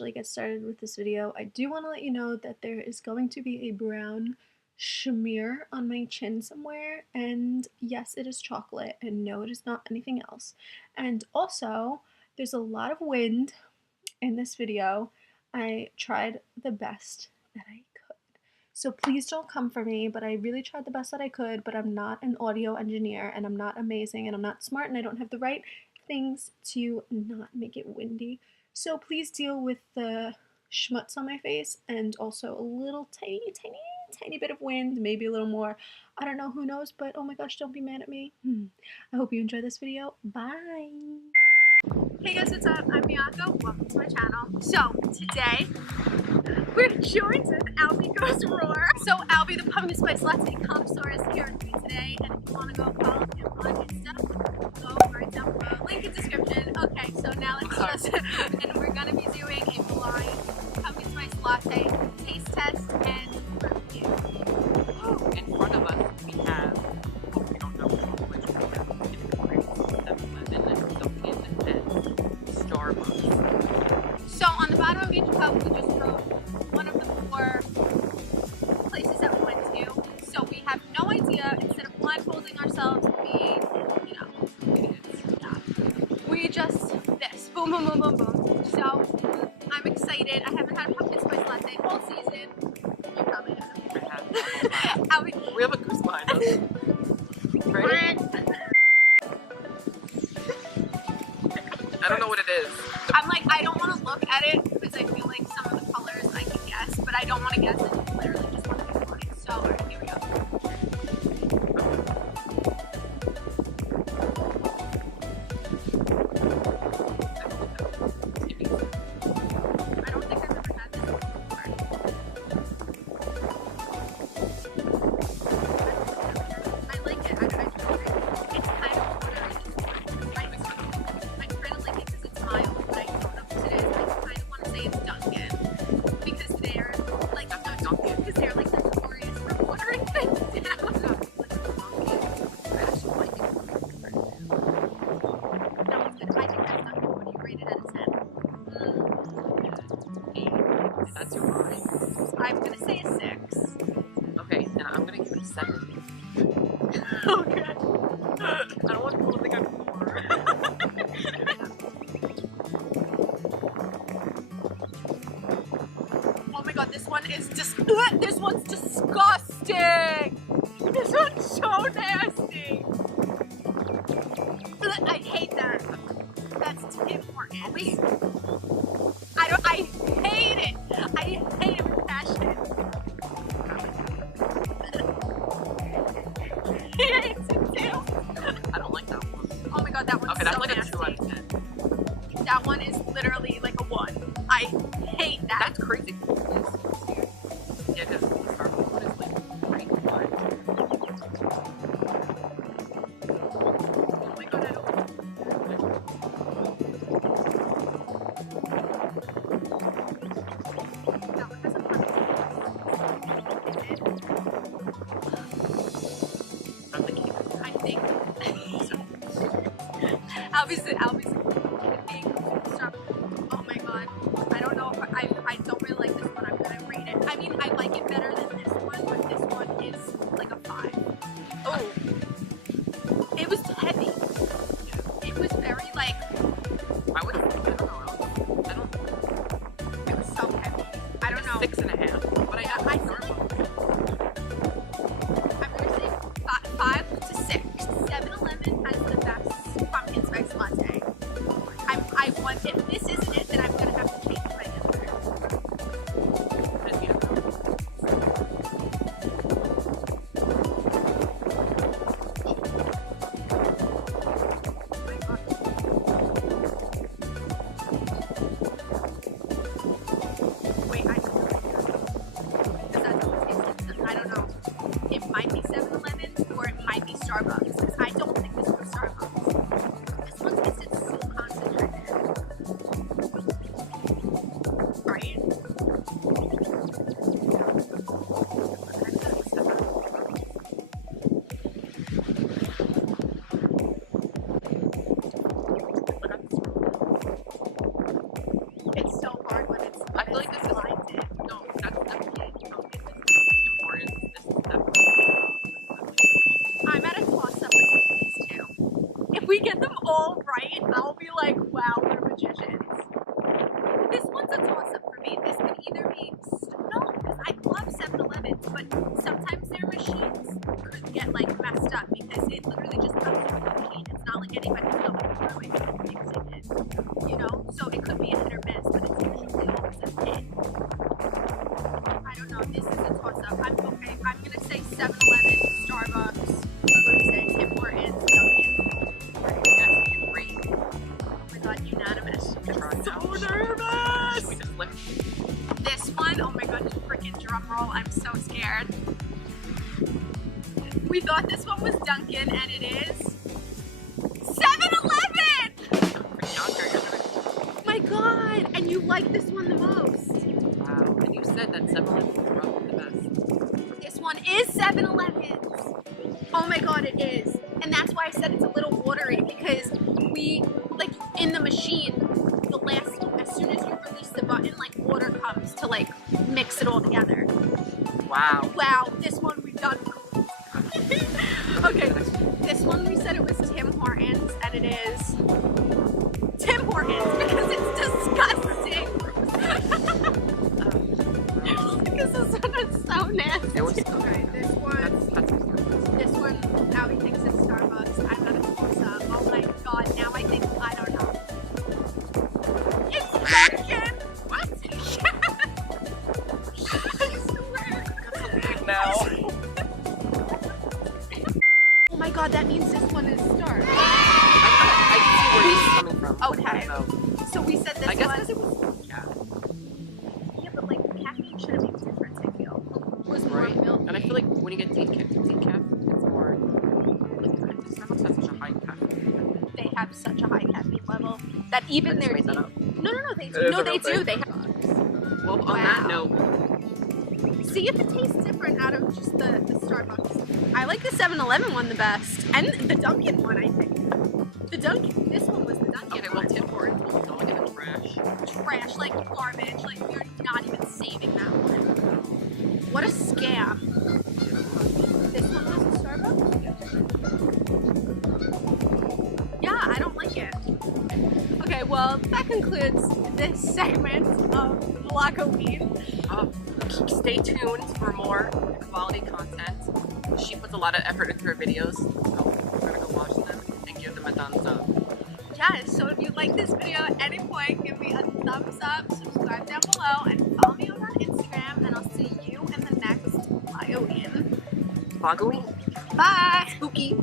actually get started with this video, I do want to let you know that there is going to be a brown smear on my chin somewhere, and yes, it is chocolate, and no, it is not anything else. And also, there's a lot of wind in this video. I tried the best that I could. So please don't come for me, but I really tried the best that I could, but I'm not an audio engineer, and I'm not amazing, and I'm not smart, and I don't have the right things to not make it windy. So please deal with the schmutz on my face, and also a little tiny bit of wind, maybe a little more. I don't know, who knows, but oh my gosh, don't be mad at me. I hope you enjoy this video. Bye! Hey guys, what's up? I'm Miyako. Welcome to my channel. So today we're joined with Albie Goes Roar. So Albie, the Pumpkin Spice Latte connoisseur, is here with me today, and if you want to go follow him on Insta, go right down below. Link in description. Okay, so now let's just and we're gonna be doing a blind Pumpkin Spice Latte taste test and review. In front of us we have, we don't know which one, 7-Eleven and Dunkin and Starbucks. So on the bottom of each cup we just wrote one of the 4 places that we went to. So we have no idea, instead of blindfolding ourselves, we just this. Boom, boom, boom, boom, boom. So I'm excited. I haven't had a pumpkin spice latte all season. You probably have. We have a goose behind us. Ready? I don't know what it is. I'm like, I don't want to look at it because I feel like some of the colors I can guess, but I don't want to guess it. I literally just want to be blind. So, alright, here we go. I don't think I've ever had this one before. I like it. I do. It's kind of watery. I kind of like it because it's mild, but I don't know what it is. I kind of want to say it's Dunkin, because they're like Dunkin, because they're like notorious for watering things down. I actually like it. That one's good. I think that's Dunkin. What do you rate it out of 10? 8. That's your high. I'm gonna say a 6. Okay, then I'm gonna give it a 7. Okay. I don't want people to think I'm poor. Oh my god, this one is just this one's disgusting. This one's so nasty. I hate that. That's important. I hate it. I hate it with passion. He hates it too. I don't like that one. Oh my god, that one's Okay, that's so like nasty. a 2 out of 10. That one is literally like a 1. I hate that. That's crazy. Yeah, because the Starbucks one is like pretty hard. Oh my god, I don't. That one has a fun I'm thinking I think Albie's being Starbucks. Oh my god. I don't know if I don't really like this one. I'm gonna rate it. I mean, I like it better than this one, but this one is like a 5. Oh. It was heavy. It was very like, I would have, I don't know. I don't, it was so heavy. I don't know. 6.5. But I have my I'm gonna say 5 to 6. 7-Eleven has the best pumpkin spice latte. I want, if this isn't it, then I'm gonna have to change my answer. Wait, I don't know. this is a toss-up. I'm gonna say 7-Eleven, Starbucks. What do we say? Tim Hortons, Dunkin. Oh my god, unanimous. I'm so nervous. We just lick. This one, oh my god, just freaking drum roll. I'm so scared. We thought this one was Dunkin, and it is 7-Eleven! Oh my god, and you like this one the most. Wow, and you said that 7-Eleven was probably the best. This one is 7-Eleven's. Oh my god, it is. And that's why I said it's a little watery, because we, like, in the machine, as soon as you release the button, like, water comes to, like, mix it all together. Wow. Wow, this one we've done. Okay, this one we said it was Tim Hortons, and it is Tim Hortons, because it's disgusting. Because this one is so nasty. It was Okay, this one, now he thinks it's Starbucks. I'm gonna close up. Oh my god, now I think, I don't know. It's Dunkin! What? I swear. now. Oh my god, that means this one is Starbucks. I can see where this is coming from. Okay. So we said this I guess one. because it was Yeah, but like caffeine should have made a difference, I feel. Was more right. milk. And I feel like when you get decaf, it's more like Starbucks has such a high caffeine. They have such a high caffeine level that even I just their made that up. No, they It do. is No, a they real do. thing. They have. Well, on that Wow. note, See if it tastes different out of just the Starbucks. I like the 7-Eleven one the best, and the Dunkin' one, I think. The Dunkin', this one was the Dunkin' okay, well, one. Tim Hortons will go in the trash. Trash, like garbage, like you're not even saving that one. What a scam. This one was a Starbucks? Yeah, I don't like it. Okay, well, that concludes this segment of Vlogoween. Stay tuned for more quality content. She puts a lot of effort into her videos, so we're gonna go watch them and give them a thumbs up. Yes, so if you like this video at any point, give me a thumbs up, subscribe down below, and follow me over on Instagram, and I'll see you in the next Vlogoween. Vlogoween? Bye! Spooky.